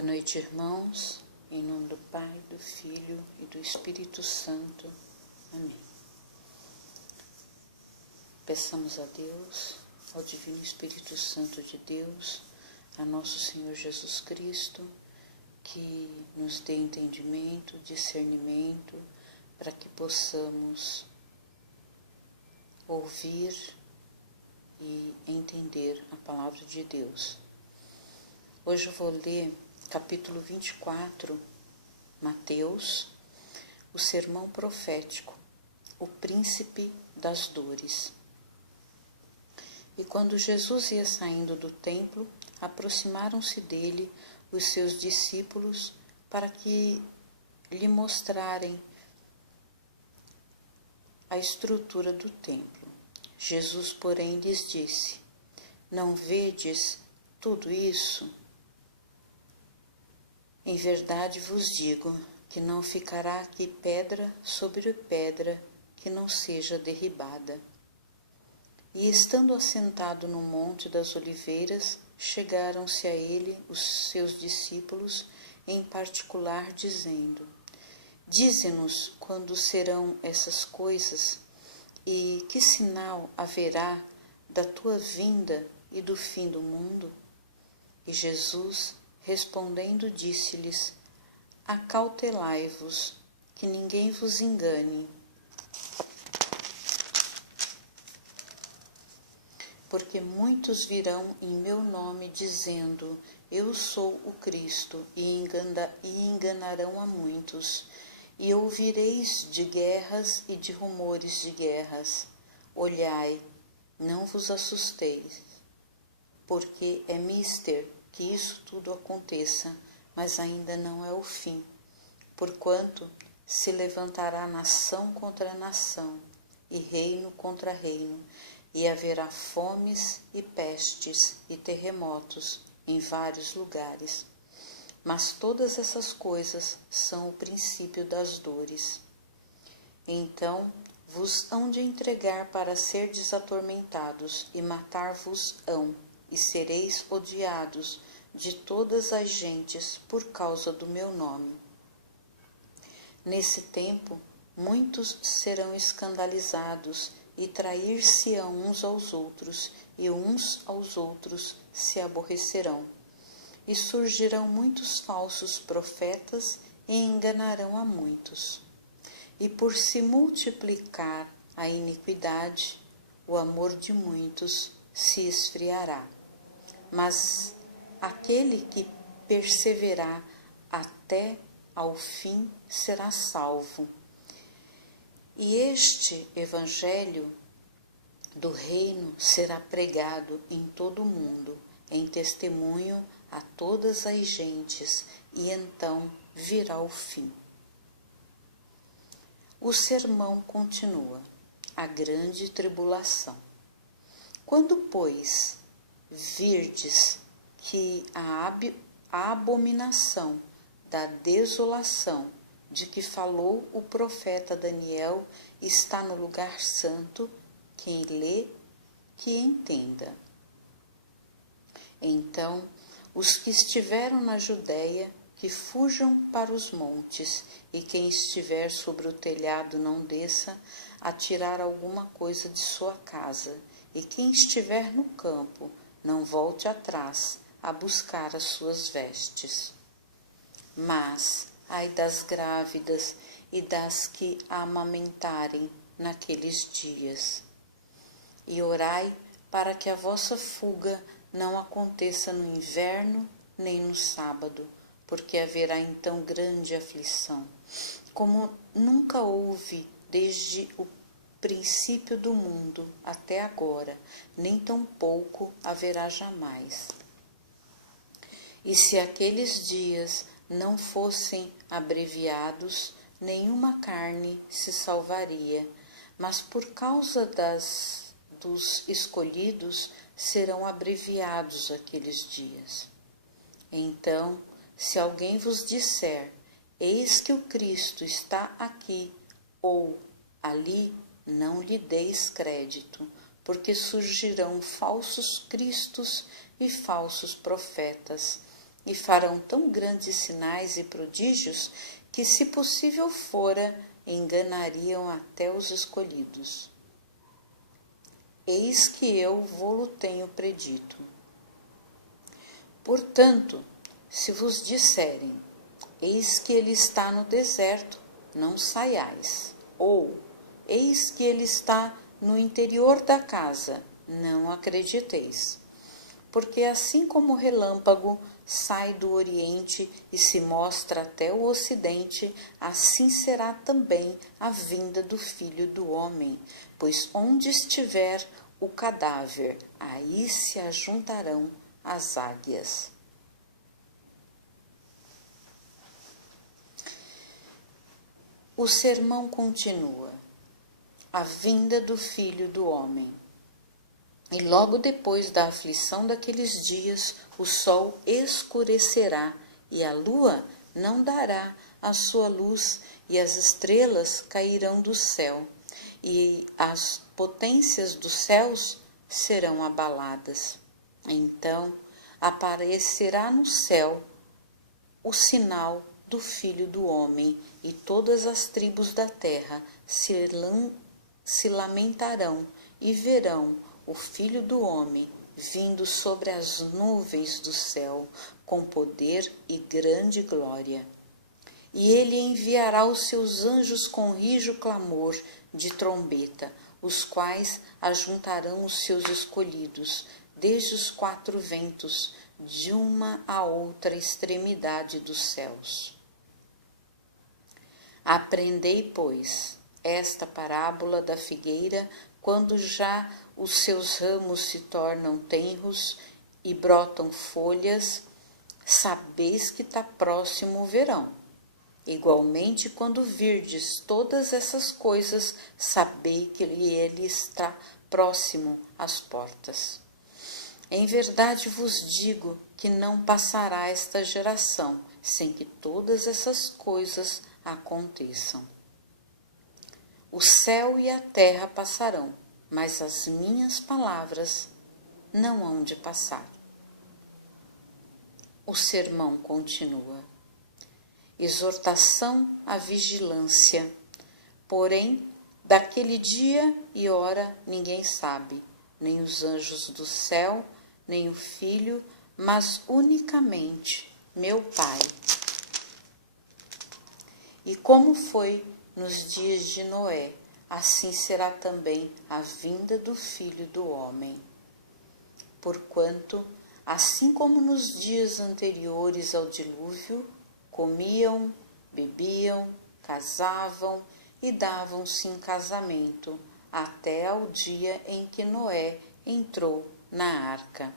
Boa noite, irmãos, em nome do Pai, do Filho e do Espírito Santo. Amém. Peçamos a Deus, ao Divino Espírito Santo de Deus, a nosso Senhor Jesus Cristo, que nos dê entendimento, discernimento, para que possamos ouvir e entender a palavra de Deus. Hoje eu vou ler capítulo 24, Mateus, o sermão profético, o príncipe das dores. E quando Jesus ia saindo do templo, aproximaram-se dele os seus discípulos para que lhe mostrarem a estrutura do templo. Jesus, porém, lhes disse: Não vedes tudo isso? Em verdade vos digo que não ficará aqui pedra sobre pedra que não seja derribada. E estando assentado no Monte das Oliveiras, chegaram-se a ele os seus discípulos, em particular, dizendo: Dize-nos quando serão essas coisas, e que sinal haverá da tua vinda e do fim do mundo? E Jesus, respondendo, disse-lhes: Acautelai-vos, que ninguém vos engane. Porque muitos virão em meu nome, dizendo: Eu sou o Cristo, e enganarão a muitos. E ouvireis de guerras e de rumores de guerras. Olhai, não vos assusteis, porque é mister que isso tudo aconteça, mas ainda não é o fim. Porquanto se levantará nação contra nação, e reino contra reino, e haverá fomes e pestes e terremotos em vários lugares. Mas todas essas coisas são o princípio das dores. Então vos hão de entregar para serdes atormentados, e matar-vos-ão, e sereis odiados de todas as gentes por causa do meu nome. Nesse tempo, muitos serão escandalizados e trair-se-ão uns aos outros, e uns aos outros se aborrecerão. E surgirão muitos falsos profetas e enganarão a muitos. E por se multiplicar a iniquidade, o amor de muitos se esfriará. Mas aquele que perseverar até ao fim será salvo. E este evangelho do reino será pregado em todo o mundo, em testemunho a todas as gentes, e então virá o fim. O sermão continua: a grande tribulação. Quando, pois, virdes que a abominação da desolação de que falou o profeta Daniel está no lugar santo, quem lê, que entenda. Então, os que estiveram na Judéia, que fujam para os montes, e quem estiver sobre o telhado não desça a tirar alguma coisa de sua casa, e quem estiver no campo não volte atrás a buscar as suas vestes. Mas ai das grávidas e das que amamentarem naqueles dias. E orai para que a vossa fuga não aconteça no inverno nem no sábado, porque haverá então grande aflição, como nunca houve desde o princípio do mundo até agora, nem tampouco haverá jamais. E se aqueles dias não fossem abreviados, nenhuma carne se salvaria, mas por causa dos escolhidos serão abreviados aqueles dias. Então, se alguém vos disser: eis que o Cristo está aqui ou ali, não lhe deis crédito, porque surgirão falsos cristos e falsos profetas, e farão tão grandes sinais e prodígios que, se possível fora, enganariam até os escolhidos. Eis que eu vô-lo tenho predito. Portanto, se vos disserem, eis que ele está no deserto, não saiais, ou eis que ele está no interior da casa, não acrediteis. Porque assim como o relâmpago sai do oriente e se mostra até o ocidente, assim será também a vinda do Filho do Homem. Pois onde estiver o cadáver, aí se ajuntarão as águias. O sermão continua. A vinda do Filho do Homem. E logo depois da aflição daqueles dias, o sol escurecerá, e a lua não dará a sua luz, e as estrelas cairão do céu, e as potências dos céus serão abaladas. Então aparecerá no céu o sinal do Filho do Homem, e todas as tribos da terra se lamentarão e verão o Filho do Homem vindo sobre as nuvens do céu com poder e grande glória. E ele enviará os seus anjos com rijo clamor de trombeta, os quais ajuntarão os seus escolhidos desde os quatro ventos, de uma a outra extremidade dos céus. Aprendei, pois, esta parábola da figueira, quando já os seus ramos se tornam tenros e brotam folhas, sabeis que está próximo o verão. Igualmente, quando virdes todas essas coisas, sabei que ele está próximo às portas. Em verdade vos digo que não passará esta geração sem que todas essas coisas aconteçam. O céu e a terra passarão, mas as minhas palavras não hão de passar. O sermão continua. Exortação à vigilância. Porém, daquele dia e hora ninguém sabe, nem os anjos do céu, nem o Filho, mas unicamente meu Pai. E como foi nos dias de Noé, assim será também a vinda do Filho do Homem. Porquanto, assim como nos dias anteriores ao dilúvio, comiam, bebiam, casavam e davam-se em casamento, até ao dia em que Noé entrou na arca.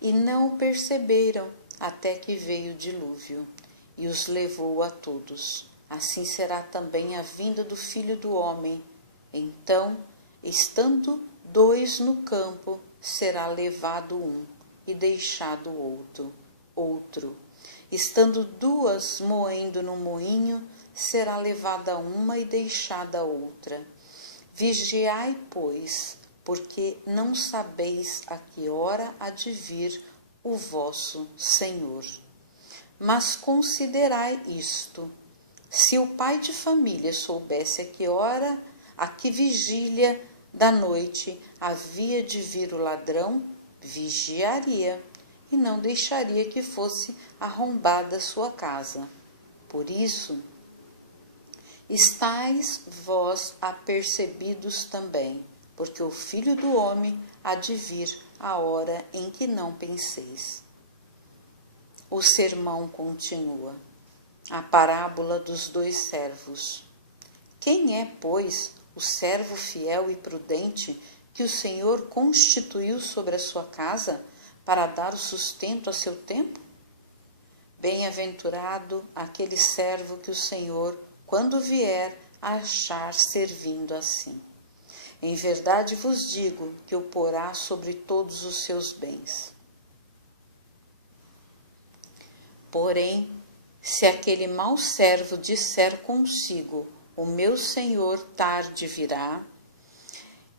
E não o perceberam até que veio o dilúvio, e os levou a todos. Assim será também a vinda do Filho do Homem. Então, estando dois no campo, será levado um e deixado outro. Estando duas moendo no moinho, será levada uma e deixada outra. Vigiai, pois, porque não sabeis a que hora há de vir o vosso Senhor. Mas considerai isto: se o pai de família soubesse a que hora, a que vigília da noite havia de vir o ladrão, vigiaria e não deixaria que fosse arrombada sua casa. Por isso, estais vós apercebidos também, porque o Filho do Homem há de vir a hora em que não penseis. O sermão continua. A parábola dos dois servos. Quem é, pois, o servo fiel e prudente que o Senhor constituiu sobre a sua casa para dar o sustento a seu tempo? Bem-aventurado aquele servo que o Senhor, quando vier, achar servindo assim. Em verdade vos digo que o porá sobre todos os seus bens. Porém, se aquele mau servo disser consigo, o meu senhor tarde virá,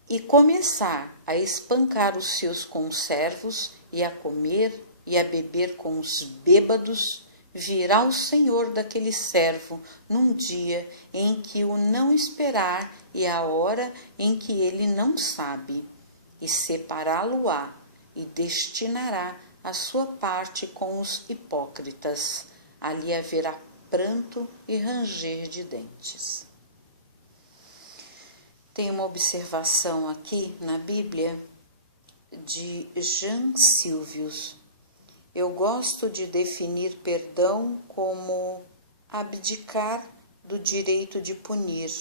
e começar a espancar os seus conservos e a comer e a beber com os bêbados, virá o Senhor daquele servo num dia em que o não esperar e a hora em que ele não sabe, e separá-lo-á e destinará a sua parte com os hipócritas. Ali haverá pranto e ranger de dentes. Tem uma observação aqui na Bíblia de Jean Silvius. Eu gosto de definir perdão como abdicar do direito de punir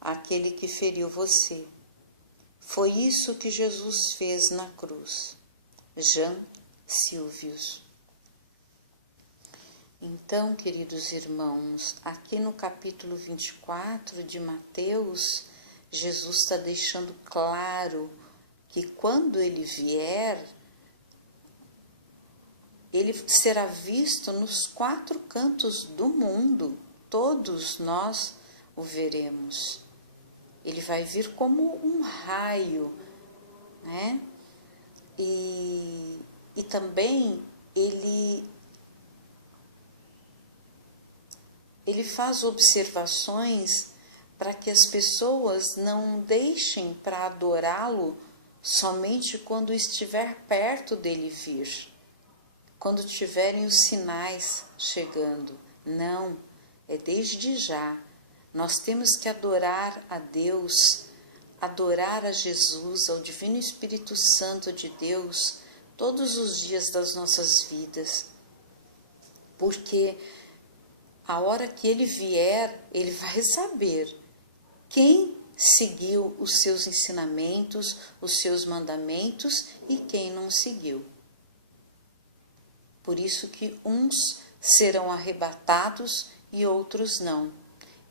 aquele que feriu você. Foi isso que Jesus fez na cruz. Jean Silvius. Então, queridos irmãos, aqui no capítulo 24 de Mateus, Jesus está deixando claro que quando ele vier, ele será visto nos 4 cantos do mundo. Todos nós o veremos. Ele vai vir como um raio, né? E também ele faz observações para que as pessoas não deixem para adorá-lo somente quando estiver perto dele vir, quando tiverem os sinais chegando. Não, é desde já. Nós temos que adorar a Deus, adorar a Jesus, ao Divino Espírito Santo de Deus, todos os dias das nossas vidas. Porque a hora que ele vier, ele vai saber quem seguiu os seus ensinamentos, os seus mandamentos e quem não seguiu. Por isso que uns serão arrebatados e outros não.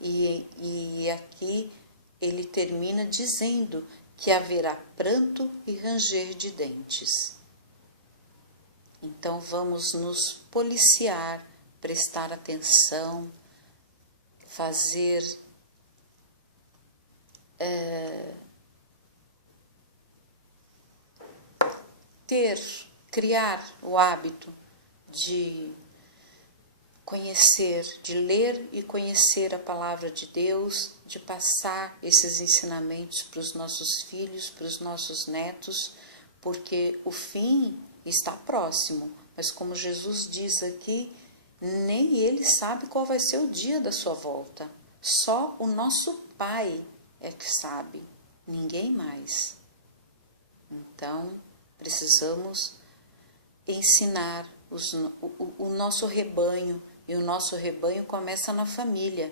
E aqui ele termina dizendo que haverá pranto e ranger de dentes. Então vamos nos policiar, prestar atenção, criar o hábito de conhecer, de ler e conhecer a palavra de Deus, de passar esses ensinamentos para os nossos filhos, para os nossos netos, porque o fim está próximo. Mas como Jesus diz aqui, nem ele sabe qual vai ser o dia da sua volta. Só o nosso Pai é que sabe, ninguém mais. Então, precisamos ensinar o nosso rebanho, e o nosso rebanho começa na família,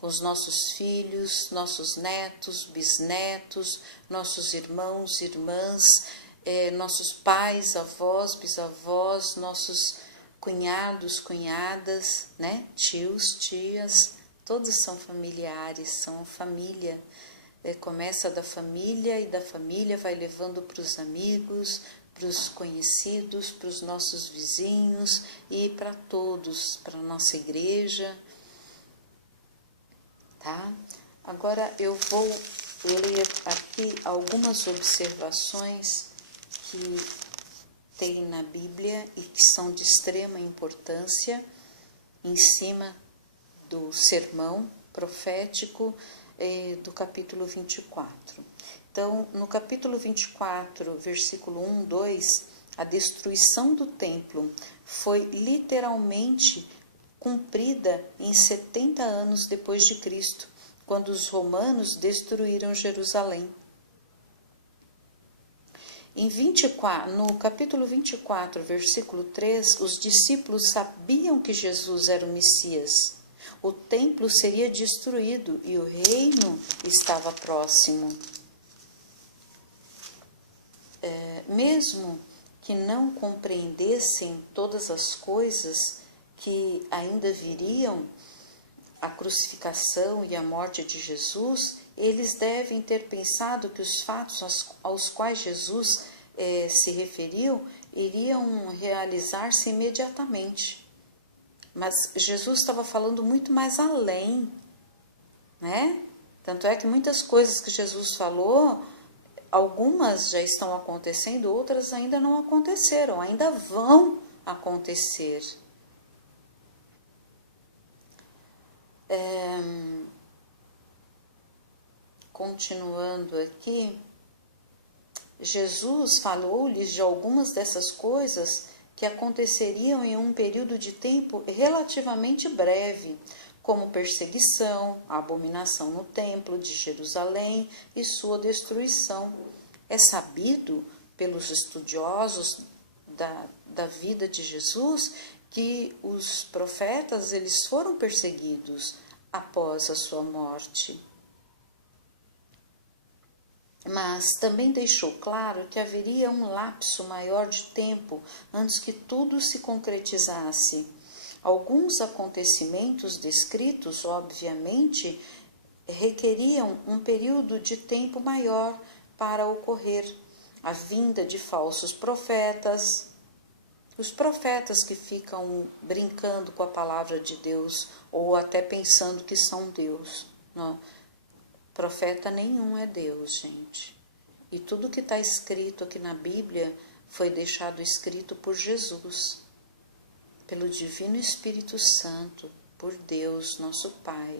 com os nossos filhos, nossos netos, bisnetos, nossos irmãos, irmãs, nossos pais, avós, bisavós, nossos cunhados, cunhadas, né? Tios, tias, todos são familiares, são família. Começa da família e da família vai levando para os amigos, para os conhecidos, para os nossos vizinhos e para todos, para a nossa igreja, tá? Agora eu vou ler aqui algumas observações que tem na Bíblia e que são de extrema importância em cima do sermão profético do capítulo 24. Então, no capítulo 24, versículo 1, 2, a destruição do templo foi literalmente cumprida em 70 anos depois de Cristo, quando os romanos destruíram Jerusalém. No capítulo 24, versículo 3, os discípulos sabiam que Jesus era o Messias. O templo seria destruído e o reino estava próximo. Mesmo que não compreendessem todas as coisas que ainda viriam, a crucificação e a morte de Jesus, eles devem ter pensado que os fatos aos quais Jesus se referiu iriam realizar-se imediatamente. Mas Jesus estava falando muito mais além, né? Tanto é que muitas coisas que Jesus falou algumas já estão acontecendo, outras ainda não aconteceram, ainda vão acontecer. Continuando aqui, Jesus falou-lhes de algumas dessas coisas que aconteceriam em um período de tempo relativamente breve, como perseguição, a abominação no templo de Jerusalém e sua destruição. É sabido pelos estudiosos da vida de Jesus que os profetas eles foram perseguidos após a sua morte. Mas também deixou claro que haveria um lapso maior de tempo antes que tudo se concretizasse. Alguns acontecimentos descritos, obviamente, requeriam um período de tempo maior para ocorrer. A vinda de falsos profetas, os profetas que ficam brincando com a palavra de Deus ou até pensando que são Deus. Não. Profeta nenhum é Deus, gente. E tudo que está escrito aqui na Bíblia foi deixado escrito por Jesus, pelo Divino Espírito Santo, por Deus, nosso Pai.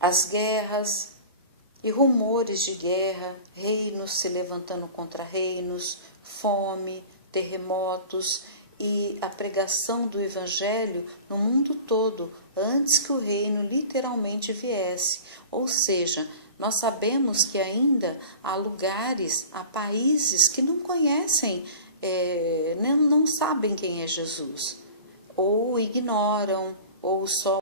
As guerras e rumores de guerra, reinos se levantando contra reinos, fome, terremotos e a pregação do Evangelho no mundo todo antes que o reino literalmente viesse. Ou seja, nós sabemos que ainda há lugares, há países que não conhecem, não sabem quem é Jesus, ou ignoram, ou só